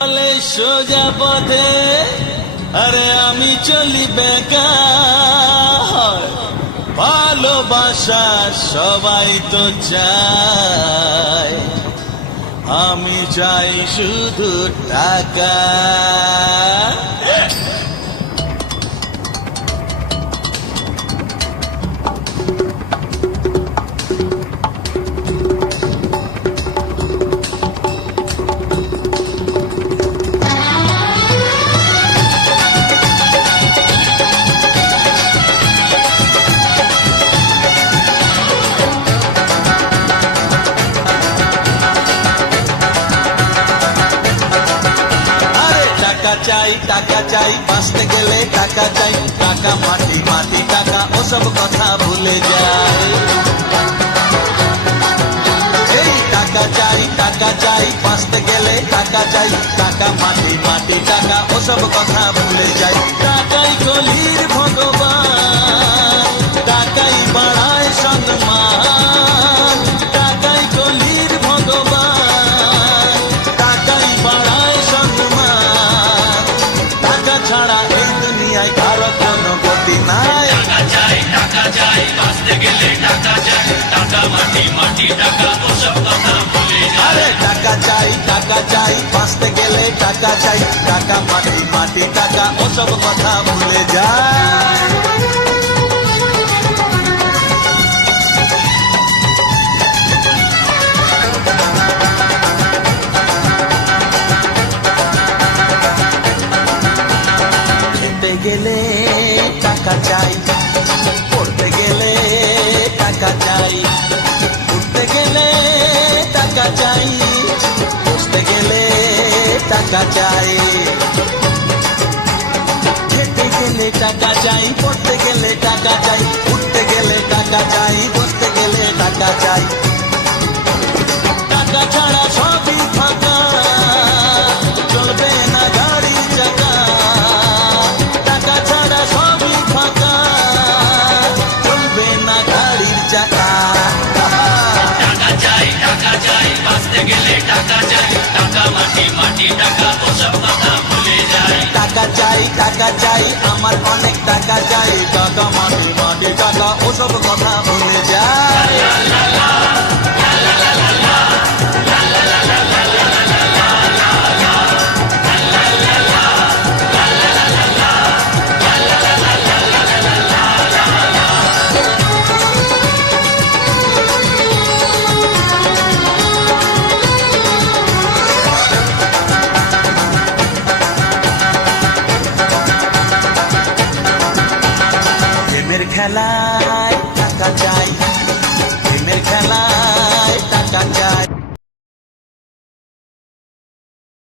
চলে সোজা পথে, আরে আমি চলি বেকার। ভালোবাসার সবাই তো চায়, আমি চাই শুধু টাকা। টাকা চাই, বাঁচতে গেলে টাকা চাই। টাকা মাটি মাটি টাকা, ওসব কথা ভুলে যায়। এই টাকা চাই, বাঁচতে গেলে টাকা চাই। টাকা মাটি মাটি টাকা, ওসব কথা ভুলে যায়। টাকাই কলির ভগবান, টাকাই বাড়ায় সম্মান। টাকাই কলির ভগবান, টাকাই বাড়ায় সম্মান। টাকা ছাড়া এই দুনিয়ায় কারো কোনো গতি নাই। টাকা চাই, বাঁচতে গেলে টাকা চাই। টাকা মাটি মাটি টাকা, ওসব কথা ভুলে যায়। আরে টাকা চাই, বাঁচতে গেলে টাকা চাই। টাকা মাটি মাটি টাকা, ওসব কথা ভুলে যায়। খেতে গেলে টাকা চাই, পড়তে গেলে টাকা চাই, উঠতে গেলে টাকা চাই, বসতে গেলে টাকা চাই। খেতে গেলে টাকা চাই, পড়তে গেলে টাকা চাই, উঠতে গেলে টাকা চাই, বসতে গেলে টাকা চাই। টাকা ছাড়া সবই ফাঁকা, চলবে না গাড়ি চাকা। টাকা ছাড়া সবই ফাঁকা, চলবে না গাড়ির চাকা। টাকা চাই, বাঁচতে গেলে টাকা চাই। টাকা মাটি মাটি টাকা, ওসব কথা ভুলে যায়। টাকা চাই, আমার অনেক টাকা চাই। টাকা মাটি মাটি টাকা, ওসব কথা ভুলে যায়। প্রেমের খেলায় টাকা চাই, প্রেমের খেলায় টাকা চাই।